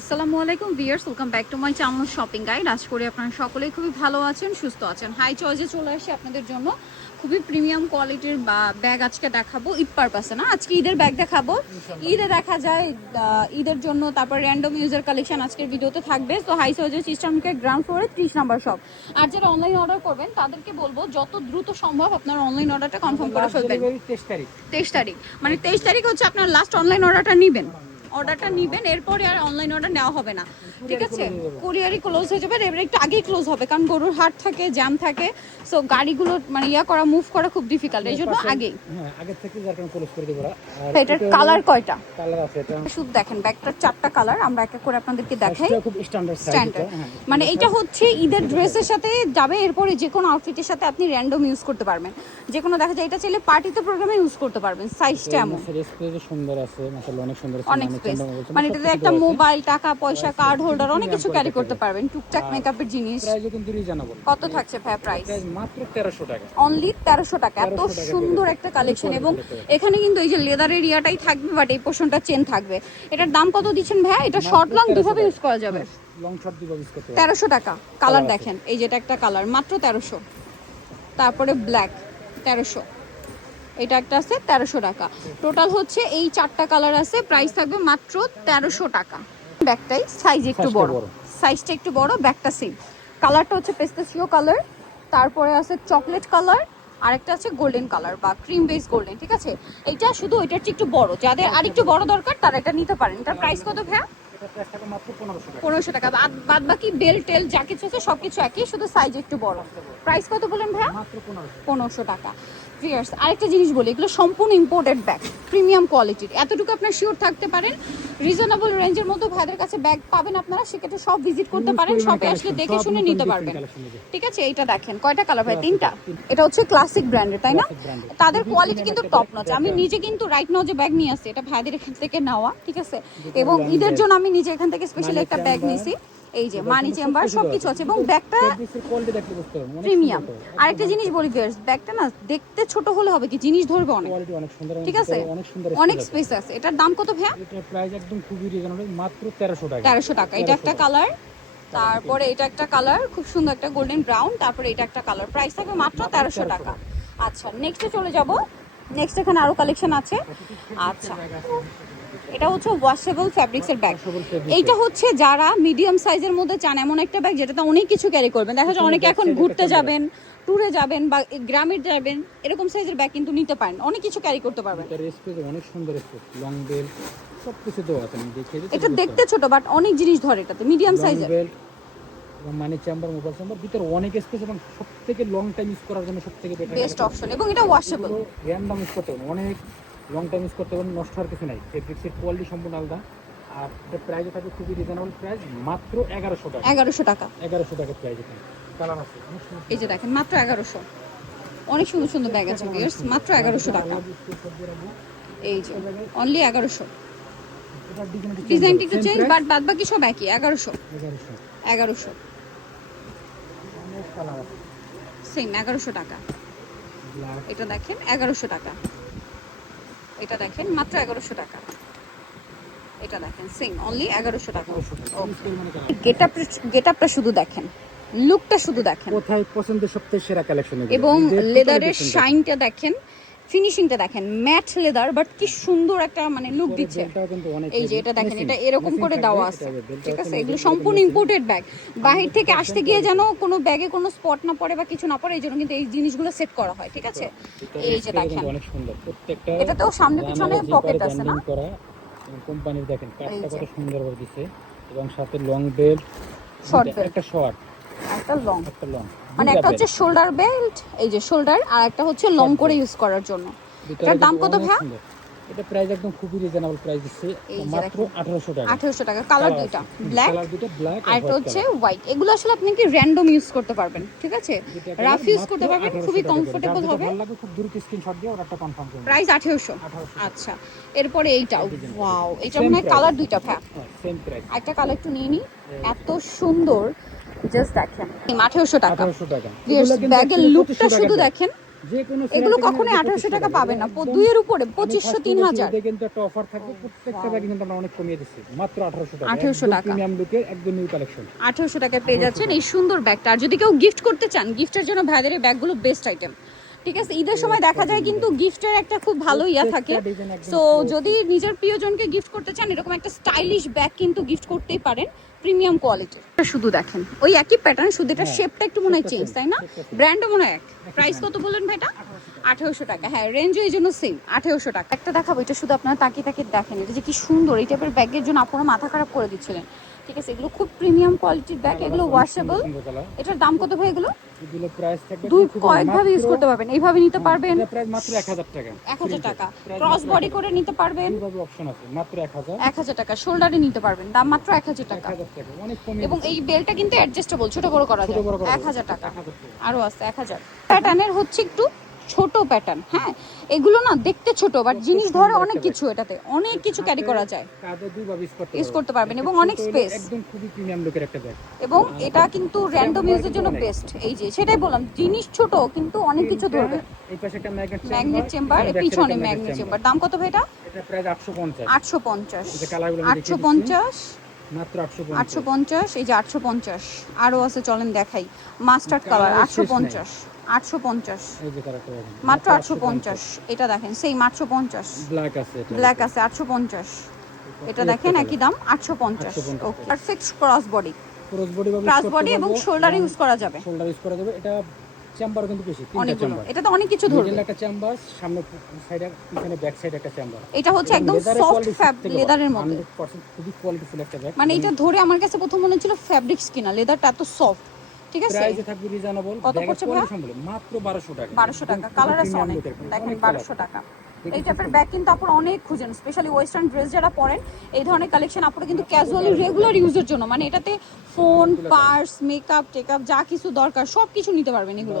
আসসালামু আলাইকুম viewers, welcome back to my channel shopping guide. আশা করি আপনারা সকলেই খুবই ভালো আছেন, সুস্থ আছেন। হাই চয়েসে চলে আসি আপনাদের জন্য খুবই প্রিমিয়াম কোয়ালিটির ব্যাগ আজকে দেখাবো। ঈদ পারপাসে না, আজকে ঈদের ব্যাগ দেখাবো। ঈদে দেখা যায় ঈদের জন্য, তারপর র্যান্ডম ইউজার কালেকশন আজকের ভিডিওতে থাকবে। তো হাই চয়েসের সিস্টেমকে গ্রাউন্ড ফ্লোরে 30 নাম্বার শপ। আর যারা অনলাইন অর্ডার করবেন তাদেরকে বলবো যত দ্রুত সম্ভব আপনার অনলাইন অর্ডারটা কনফার্ম করে ফেলবেন। 23 তারিখ মানে 23 তারিখ হচ্ছে আপনার লাস্ট অনলাইন অর্ডারটা নেবেন, এরপরে আর অনলাইন অর্ডার নেওয়া হবে না, ঠিক আছে? কুরিয়ারই ক্লোজ হয়ে যাবে, এবারে একটু আগেই ক্লোজ হবে কারণ গরুর হাট থাকে, জ্যাম থাকে, সো গাড়িগুলো মানে মুভ করা খুব ডিফিকাল্ট, এই জন্য আগেই আগে থেকে যার কারণে ক্লোজ করে দেব। আর এটার কালার কয়টা? কালার আছে এটা শুধু দেখেন ব্যাগটার 4টা কালার, আমরা এক এক করে আপনাদেরকে দেখাই। খুব স্ট্যান্ডার্ড সাইজ এটা, মানে এটা হচ্ছে ঈদের ড্রেসের সাথে যাবে, এরপরে যে কোনো আউটফিটের সাথে আপনি র্যান্ডম ইউজ করতে পারবেন, যে কোনো দেখা যায় এটা চাইলে পার্টিতে প্রোগ্রামে ইউজ করতে পারবেন। সাইজটা এমন স্পেস সুন্দর আছে, মাশাআল্লাহ অনেক সুন্দর আছে, অনেক স্পেস, মানে এটাতে একটা মোবাইল, টাকা পয়সা, কার্ড হোল্ডার অনেক কিছু ক্যারি করতে পারবেন, টুকটাক মেকআপের জিনিস। প্রাইস কিন্তু রিজনেবল। কত থাকছে ভাই প্রাইস? মাত্র 1300 টাকা, অনলি 1300 টাকা। এত সুন্দর একটা কালেকশন, এবং এখানে কিন্তু এই যে লেদার এরিয়াটাই থাকবে, বাট এই পোর্শনটা চেন থাকবে। এটার দাম কত দিচ্ছেন ভাই? এটা শর্ট লং দুভাবে ইউজ করা যাবে। লং শর্ট দুভাবে ইউজ করতে পারবেন। 1300 টাকা। কালার দেখেন, এই যেটা একটা কালার মাত্র 1300। তারপরে ব্ল্যাক 1300, এটা একটা আছে 1300 টাকা। টোটাল হচ্ছে এই 4টা কালার আছে, প্রাইস থাকবে মাত্র 1300 টাকা। ব্যাগটাই সাইজ একটু বড়, সাইজটা একটু বড়, ব্যাগটা সেম। কালারটা হচ্ছে পেস্তাচিও কালার, তারপরে আছে চকলেট কালার, আরেকটা আছে গোল্ডেন কালার বা ক্রিম বেস গোল্ডেন, ঠিক আছে? এটা শুধু এটার চেয়ে একটু বড়, যাদের আরেকটু বড় দরকার তারা এটা নিতে পারেন। এটার প্রাইস কত ভাইয়া? এটা প্রাইস থাকবে মাত্র 1500 টাকা। 1500 টাকা। বাদ বাকি বেল টেল যা কিছু আছে সবকিছু একই, শুধু সাইজ একটু বড়। প্রাইস কত বলেন ভাইয়া? মাত্র 1500 টাকা। ভিউয়ার্স, আরেকটা জিনিস বলি, এগুলো সম্পূর্ণ ইম্পোর্টেড ব্যাগ, প্রিমিয়াম কোয়ালিটির। এতটুকু আপনার শিওর থাকতে পারেন, রিজনেবল রেঞ্জের মধ্যে ভাইদের কাছে ব্যাগ পাবেন আপনারা। সেক্ষেত্রে সব ভিজিট করতে পারেন, শপে আসলে দেখে শুনে নিতে পারবেন, ঠিক আছে? এইটা দেখেন কয়টা কালার ভাই? 3টা। এটা হচ্ছে ক্লাসিক ব্র্যান্ডের, তাই না? তাদের কোয়ালিটি কিন্তু টপ নচ। আমি নিজে কিন্তু রাইট নাও যে ব্যাগ নিয়ে আসছি এটা ভাইদের এখান থেকে নেওয়া, ঠিক আছে? এবং ঈদের জন্য আমি নিজে এখান থেকে স্পেশালি একটা ব্যাগ নিয়েছি। এই যে মানি চেম্বার সবকিছু আছে, এবং ব্যাগটা প্রিমিয়াম। আরেকটা জিনিস বলি ভিউয়ার্স, ব্যাগটা না দেখতে ছোট হলে হবে কি, জিনিস ধরবে অনেক, ঠিক আছে? অনেক স্পেস আছে। এটার দাম কত ভাইয়া? এটার প্রাইস একদম খুবই রিজনেবল, মাত্র 1300 টাকা। 1300 টাকা। এটা একটা কালার, তারপরে এটা একটা কালার খুব সুন্দর একটা গোল্ডেন ব্রাউন, তারপরে এটা একটা কালার। প্রাইস থাকবে মাত্র 1300 টাকা। আচ্ছা, নেক্সটে চলে যাব। নেক্সট এখানে আরো কালেকশন আছে। আচ্ছা, এটা হচ্ছে ওয়াশেবল ফ্যাব্রিক্সের ব্যাগ। এইটা হচ্ছে যারা মিডিয়াম সাইজের মধ্যে চান, এমন একটা ব্যাগ যেটাতে অনেক কিছু ক্যারি করবেন। দেখা যায় অনেকে এখন ঘুরতে যাবেন, ট্যুরে যাবেন বা গ্রামে যাবেন, এরকম সাইজের ব্যাগ কিন্তু নিতে পারেন, অনেক কিছু ক্যারি করতে পারবেন। এটার স্পেস অনেক সুন্দর, স্পেস লং বেল্ট সবকিছু দেওয়া আছে। আমি দেখিয়ে দিচ্ছি। এটা দেখতে ছোট বাট অনেক জিনিস ধরে, এটাতে মিডিয়াম সাইজের বেল্ট এবং মানি চেম্বার, মোবাইল চেম্বার, ভিতরে অনেক স্পেস, এবং সবথেকে লং টাইম ইউজ করার জন্য সবথেকে বেস্ট অপশন। এবং এটা ওয়াশেবল, র্যান্ডম ইউজ করতে পারবেন, অনেক লং টাইম ইউজ করতে পারবেন, নষ্ট হওয়ার কিছু নাই। ফেব্রিক্সের কোয়ালিটি সম্পূর্ণ আলাদা। আর এটার প্রাইস থাকবে খুবই রিজনেবল প্রাইস, মাত্র 1100 টাকা। 1100 টাকা। 1100 টাকা প্রাইস। এখানে কালার আছে, এই যে দেখেন মাত্র 1100। অনেক সুন্দর সুন্দর ব্যাগ আছে ভিউয়ার্স, মাত্র 1100 টাকা। এই যে অনলি 1100। ডিজাইনটা একটু চেঞ্জ, বাট বাদ বাকি সব একই। 1100 1100 সেম 1100 টাকা। এটা দেখেন 1100 টাকা। এটা দেখেন মাত্র 1100 টাকা। এটা দেখেন সেম অনলি 1100 টাকা। গেটআপটা শুধু দেখেন, লুকটা শুধু দেখেন, কোথায় পছন্দের সবথেকে সেরা কালেকশন। এবং লেদারের শাইনটা দেখেন, ফিনিশিংটা দেখেন, ম্যাট লেদার, বাট কি সুন্দর একটা মানে লুক দিচ্ছে। এই যে এটা দেখেন, এটা এরকম করে দেওয়া আছে, ঠিক আছে? এগুলো সম্পূর্ণ ইম্পোর্টেড ব্যাগ। বাহির থেকে আসতে গিয়ে যেন কোনো ব্যাগে কোনো স্পট না পড়ে বা কিছু না পড়ে, এই জন্য কিন্তু এই জিনিসগুলো সেট করা হয়, ঠিক আছে? এই যে দেখেন অনেক সুন্দর, প্রত্যেকটা এটাতেও সামনে পিছনে পকেট আছে না? কোম্পানির দেখেন কাজটা কত সুন্দর করে দিয়েছে, এবং সাথে লং বেল্ট, শর্ট বেল্ট, একটা শর্ট, একটা লং, একটা লং, মানে একটা হচ্ছে শোল্ডার বেল্ট, এই যে শোল্ডার, আর একটা হচ্ছে লং করে ইউজ করার জন্য। এটার দাম কত ভাই? এটা প্রাইস একদম খুবই রিজনেবল প্রাইস দিচ্ছে, মাত্র 1800 টাকা। 1800 টাকা। কালার দুইটা, ব্ল্যাক আর একটা হচ্ছে হোয়াইট। এগুলো আসলে আপনি কি র্যান্ডম ইউজ করতে পারবেন, ঠিক আছে? রাফ ইউজ করতে পারবেন, খুবই কমফোর্টেবল হবে। ভালো লাগে খুব দ্রুত স্ক্রিনশট দিয়ে অর্ডারটা কনফার্ম করুন। প্রাইস 1800। আচ্ছা, এরপরে এইটা, ওয়াও, এটা মনে হয় কালার দুইটা ভাই। Same price. একটা কালার একটু নিয়ে নি, এত সুন্দর, জাস্ট দেখেন 1800 টাকা। 1800 টাকা। ব্যাগের লুকটা শুধু দেখেন, যে কোনো এগুলো কখনোই 1800 টাকা পাবেন না, দুইয়ের উপরে 2500 3000। কিন্তু একটা অফার থাকবে, প্রত্যেকটা ব্যাগে কিন্তু আমরা অনেক কমিয়ে দিচ্ছি, মাত্র 1800 টাকা। 1800 টাকা প্রিমিয়াম লুকের একদম নিউ কালেকশন, 1800 টাকায় পেয়ে যাচ্ছেন এই সুন্দর ব্যাগটা। আর যদি কেউ গিফট করতে চান, গিফটের জন্য ভাইদের এই ব্যাগগুলো বেস্ট আইটেম। ঠিক আছে, ঈদের সময় দেখা যায় কিন্তু গিফটের একটা খুব ভালো ইয়া থাকে। সো যদি নিজের প্রিয়জনকে গিফট করতে চান, এরকম একটা স্টাইলিশ ব্যাগ কিন্তু গিফট করতেই পারেন, প্রিমিয়াম কোয়ালিটির। শুধু দেখেন ওই একই প্যাটার্ন, শুধু এটা শেপটা একটু মনে হয় চেঞ্জ, তাই না? ব্র্যান্ডও মনে হয় এক। প্রাইস কত বললেন ভাইটা? 1800 টাকা। হ্যাঁ, রেঞ্জও এই জন্য সেম 1800 টাকা। একটা দেখাবো, এটা শুধু আপনারা তাকিয়ে তাকিয়ে দেখেন, এটা যে কি সুন্দর। এই টাইপের ব্যাগের জন্য আপনারা মাথা খারাপ করে দিচ্ছিলেন। ঠিক আছে, এগুলো খুব প্রিমিয়াম কোয়ালিটির ব্যাগ, এগুলো ওয়াশেবল। এটার দাম কত ভাই? এগুলো এগুলো প্রাইস থাকবে দুই কয়েকভাবে ইউজ করতে পারবেন, এইভাবে নিতে পারবেন, এটা প্রাইস মাত্র 1000 টাকা। 1000 টাকা। ক্রস বডি করে নিতে পারবেন, দুইভাবে অপশন আছে, মাত্র 1000। 1000 টাকা। শোল্ডারে নিতে পারবেন, দাম মাত্র 1000 টাকা। 1000 টাকা, অনেক কমে। এবং এই বেলটা কিন্তু অ্যাডজাস্টেবল, ছোট বড় করা যায়। 1000 টাকা। 1000 টাকা। আরো আছে 1000। প্যাটার্নের হচ্ছে একটু ছোট প্যাটার্ন। হ্যাঁ, এগুলো না দেখতে ছোট, বাট জিনিস ধরে অনেক কিছু, এটাতে অনেক কিছু ক্যারি করা যায়, কাঁধে দুইভাবে ইউজ করতে পারবেন এবং অনেক স্পেস। একদম খুবই প্রিমিয়াম লুকের একটা ব্যাগ। এবং এটা কিন্তু র্যান্ডম ইউজের জন্য বেস্ট। এই যে সেটাই বললাম, জিনিস ছোট কিন্তু অনেক কিছু ধরবে। এই পাশে একটা ম্যাগনেট চেম্বার, এর পিছনে ম্যাগনেট চেম্বার। দাম কত ভাই এটা? এটা প্রাইস 850। 850। এই যে কালারগুলো আমি দেখিয়ে দিচ্ছি, 850, মাত্র 850। 850। এই যে 850 আরো আছে, চলেন দেখাই। Mustard colour 850। 850 এই যে কালারটা দেখেন, মাত্র 850। এটা দেখেন সেই 850। ব্ল্যাক আছে, এটা ব্ল্যাক আছে 850। এটা দেখেন একই দাম 850। Okay, perfect cross body, cross body বা ক্রস বডি এবং শোল্ডার ইউজ করা যাবে। শোল্ডার ইউজ করা যাবে। এটা চেম্বার কিন্তু বেশি, তিনটা অনেকগুলো, চেম্বার। এটাতে অনেক কিছু ধরবে। মিডল একটা চেম্বার, সামনে সাইডে পিছনে ব্যাক সাইডে একটা চেম্বার। এটা হচ্ছে একদম সফট লেদারের মধ্যে, 100% খুবই কোয়ালিটিফুল একটা ব্যাগ। মানে এটা ধরে আমার কাছে প্রথম মনে হচ্ছিল ফ্যাব্রিক্স কিনা, লেদারটা এত সফট। ঠিক আছে, প্রাইসে থাকবে রিজনেবল। কত পড়ছে ভাই? মাত্র 1200 টাকা। 1200 টাকা। কালার আছে অনেক, দেখেন 1200 টাকা। এই টাইপের ব্যাগ কিন্তু আপনারা অনেক খুঁজেন, স্পেশালি ওয়েস্টার্ন ড্রেস যারা পরেন, এই ধরনের কালেকশন আপনারা কিন্তু ক্যাজুয়ালি রেগুলার ইউজের জন্য, মানে এটাতে ফোন, পার্স, মেকআপ টেকআপ যা কিছু দরকার সব কিছু নিতে পারবেন। এগুলো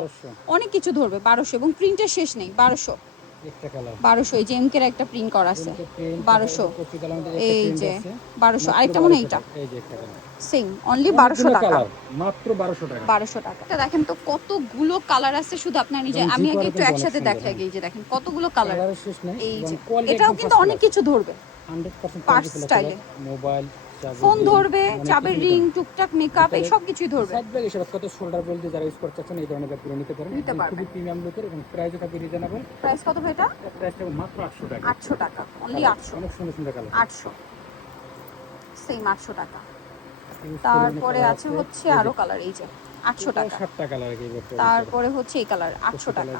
অনেক কিছু ধরবে। 1200 এবং প্রিন্টের শেষ নেই। 1200, একটা কালার 1200। এই যে এমকের একটা প্রিন্ট করা আছে 1200। এই যে 1200। আরেকটা মনে হয় এটা এই যে একটা কালার সেম, অনলি 1200 টাকা। মাত্র 1200 টাকা। 1200 টাকা। এটা দেখেন তো কতগুলো কালার আছে, শুধু আপনার নিজে। আমি আগে একটু একসাথে দেখাই। এই যে দেখেন কতগুলো কালার। কালারের শেষ নেই। এই যে এটাও কিন্তু অনেক কিছু ধরবে, 100% পার্স স্টাইলে। মোবাইল, ফোন ধরবে, চাবের রিং, টুকটাক মেকআপ, এই সব কিছুই ধরবে। সাইড ব্যাগ হিসেবে কত শোল্ডার বেল্ট যারা ইউজ করতে চাচ্ছেন এই ধরনের ব্যাগগুলো নিতে পারেন। খুবই প্রিমিয়াম লুকের এবং প্রাইসও থাকবে রিজনেবল। প্রাইস কত ভাই এটা? প্রাইস থাকবে মাত্র 800 টাকা। 800 টাকা, অনলি 800। অনেক সুন্দর সুন্দর কালার। 800 সেম 800 টাকা। তারপরে আছে হচ্ছে আরো কালার, এই যে 800 টাকা। 7টা কালার এই ব্যাগটা। তারপরে হচ্ছে এই কালার 800 টাকা।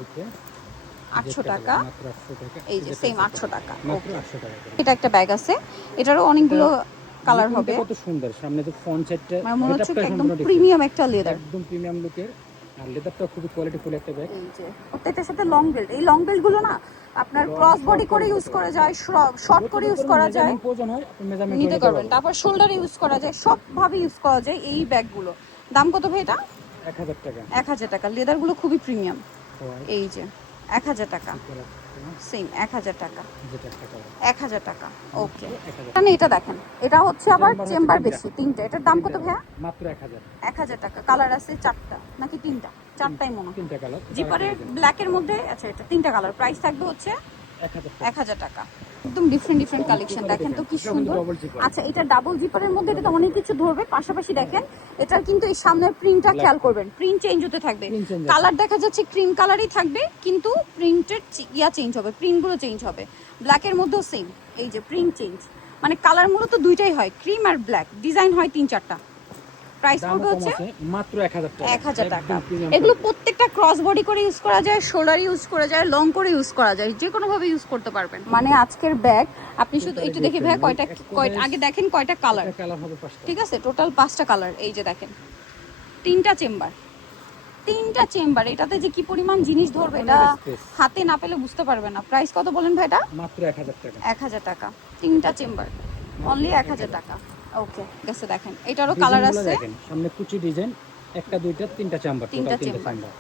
800 টাকা। মাত্র 800 টাকা। এই যে সেম 800 টাকা। মাত্র 800 টাকা। এটা একটা ব্যাগ আছে, এটারও অনেকগুলো কালার হবে। কত সুন্দর, সামনে যে ফ্রন্ট সাইডটা মানে মনে হচ্ছে একদম প্রিমিয়াম একটা লেদার, একদম প্রিমিয়াম লুকের। আর লেদারটা খুবই কোয়ালিটিফুল একটা ব্যাগ। এই যে প্রত্যেকটার সাথে লং বেল্ট। এই লং বেল্ট গুলো না আপনার ক্রস বডি করে ইউজ করা যায়, শর্ট করে ইউজ করা যায়, প্রয়োজন হয় আপনি মেজারমেন্ট নিতে পারবেন। তারপর শোল্ডারে ইউজ করা যায়, সব ভাবে ইউজ করা যায় এই ব্যাগগুলো। দাম কত ভাই এটা? 1000 টাকা। 1000 টাকা। লেদার গুলো খুবই প্রিমিয়াম। এই যে 1000 টাকা সেম 1000 টাকা। 1000 টাকা। ওকে, মানে এটা দেখেন, এটা হচ্ছে আবার চেম্বার বেশি, তিনটা। এটার দাম কত ভাইয়া? মাত্র 1000। 1000 টাকা। কালার আছে চারটা নাকি তিনটা? চারটাই মনে হয়। তিনটা কালার জিপারের ব্ল্যাকের মধ্যে। আচ্ছা, এটা তিনটা কালার। প্রাইস থাকবে হচ্ছে 1000 টাকা। একদম ডিফারেন্ট কালেকশন, দেখেন তো কি সুন্দর। আচ্ছা, এটা ডাবল জিপারের মধ্যে, এটা অনেক কিছু ধরবে। পাশাপাশি দেখেন এটার কিন্তু এই সামনের প্রিন্টটা খেয়াল করবেন, প্রিন্ট চেঞ্জ হতে থাকবে। কালার দেখা যাচ্ছে ক্রিম কালারই থাকবে, কিন্তু প্রিন্টের চেঞ্জ হবে, প্রিন্টগুলো চেঞ্জ হবে। ব্ল্যাকের মধ্যেও সেম, এই যে প্রিন্ট চেঞ্জ, মানে কালার মূলত দুইটাই হয়, ক্রিম আর ব্ল্যাক, ডিজাইন হয় 3-4টা। প্রাইস পড়বে হচ্ছে মাত্র 1000 টাকা। 1000 টাকা। এগুলো প্রত্যেকটা ক্রস বডি করে ইউজ করা যায়, শোল্ডার ইউজ করা যায়, লং করে ইউজ করা যায়, যে কোনো ভাবে ইউজ করতে পারবেন। মানে আজকের ব্যাগ আপনি শুধু একটু দেখে ভাই কয়টা আগে দেখেন কয়টা কালার। হবে 5টা। ঠিক আছে, টোটাল 5টা কালার। এই যে দেখেন 3টা চেম্বার, 3টা চেম্বার। এটাতে যে কি পরিমাণ জিনিস ধরবে এটা হাতে না পেলে বুঝতে পারবেন না। প্রাইস কত বলেন ভাই এটা? মাত্র 1000 টাকা। 1000 টাকা। 3টা চেম্বার, অনলি 1000 টাকা। ওকে, গেছে দেখেন এটারও কালার আছে। দেখেন সামনে কুচি ডিজাইন, একটা দুইটা তিনটা চেম্বার, টোটাল 3টা চেম্বার।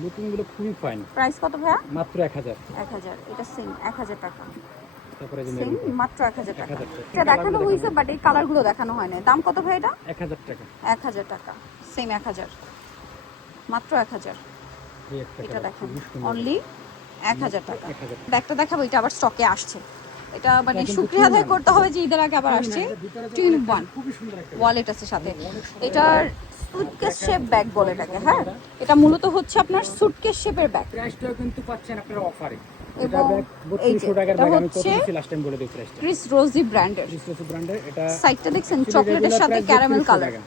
লুকিং গুলো খুবই ফাইন। প্রাইস কত ভাইয়া? মাত্র 1000। 1000। এটা সেম 1000 টাকা। তারপরে যে সেম মাত্র 1000 টাকা। এটা দেখানো হয়েছে, বাট এই কালারগুলো দেখানো হয় না। দাম কত ভাই এটা? 1000 টাকা। 1000 টাকা। সেম 1000, মাত্র 1000। এই একটা এটা colour, দেখেন খুবই সুন্দর। অনলি 1000 টাকা 1000 টাকা। ব্যাগটা দেখাবো, এটা আবার স্টকে আসছে। এটা মানে কিন্তু শুক্রিয়া আদায় two-in-one। করতে হবে যে ঈদের আগে আবার Two-in-one, আসছে। এটার ভিতরে যে 2 in wallet 1 খুবই সুন্দর একটা bag। ওয়ালেট আছে সাথে। অনেক সুন্দর এটার একটা bag। সুটকেস দেখেন, শেপ ব্যাগ বলে এটাকে, হ্যাঁ এটা মূলত হচ্ছে আপনার সুটকেস শেপের ব্যাগ। প্রাইসটাও কিন্তু পাচ্ছেন আপনারা অফারে। এটা এবং ব্যাগ এই যে 3200 টাকার এটা ব্যাগ, আমি কত হচ্ছে দিছি লাস্ট টাইম বলে দিই প্রাইসটা। ক্রিস রোজি ব্র্যান্ডের, ক্রিস্টোস ব্র্যান্ডের এটা সাইডটা দেখছেন actually চকলেটের regular সাথে price ক্যারামেল 3200 কালার। টাকা।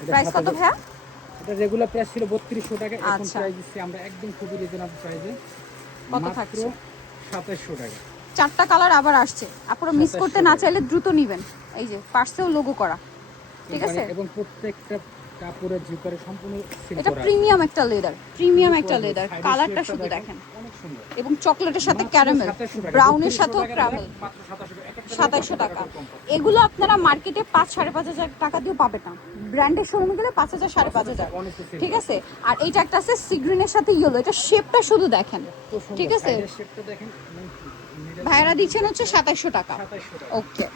এটা প্রাইস সাথে কত ভাইয়া? এটা রেগুলার প্রাইস ছিল 3200 টাকা, এখন আচ্ছা। প্রাইস দিচ্ছি আমরা একদম খুবই রিজনেবল প্রাইসে। কত মাত্র থাকছে? 2700 টাকা। 4টা কালার আবার আসছে, আপনারা মিস 2700 করতে না টাকা। চাইলে দ্রুত নেবেন। এই যে পার্সেও লোগো করা, ঠিক আছে। এবং প্রত্যেকটা কাপড়ের জিপারে সম্পূর্ণ সিল এটা করা আছে। প্রিমিয়াম একটা লেদার, প্রিমিয়াম একটা লেদার, সাইডের কালারটা শেপটা শুধু দেখেন। অনেক সুন্দর। এবং চকলেটের সাথে মাত্র ক্যারামেল, 2700 টাকা, ব্রাউনের 3200 সাথেও টাকার ক্যারামেল। ব্যাগ মাত্র 2700 টাকা। এক একটা 2700 টাকা। কম পাবে। এগুলো আপনারা মার্কেটে 5-5.5 টাকা দিয়েও পাবেন না, ব্র্যান্ডের শোরুমে গেলে 5000 5.5 অনেক কিছু ঠিক আছে। আর এইটা একটা আছে সি গ্রিনের সাথে ইয়েলো, এটা শেপটা শুধু দেখেন, তো সুন্দর। ঠিক আছে। সাইডের শেপটা দেখেন এবং middle ভাইরা দিচ্ছেন হচ্ছে 2700 টাকা। 2700 টাকা। ওকে,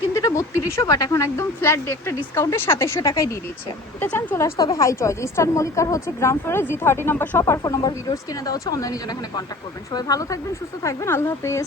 কিন্তু এটা 3200, বাট এখন একদম ফ্ল্যাট একটা ডিসকাউন্টে 2700 টাকায় দিয়ে দিচ্ছে। এটা চান চলে আসতে হবে হাই চয়েস, ইস্টার্ন মল্লিকার হচ্ছে গ্রাউন্ড ফ্লোরে G30 নাম্বার শপ, আর ফোন নাম্বার ভিডিওস কিনে দেওয়া হচ্ছে, অনলাইনে জন্য এখানে কন্ট্যাক্ট করবেন। সবাই ভালো থাকবেন, সুস্থ থাকবেন, আল্লাহ হাফেজ।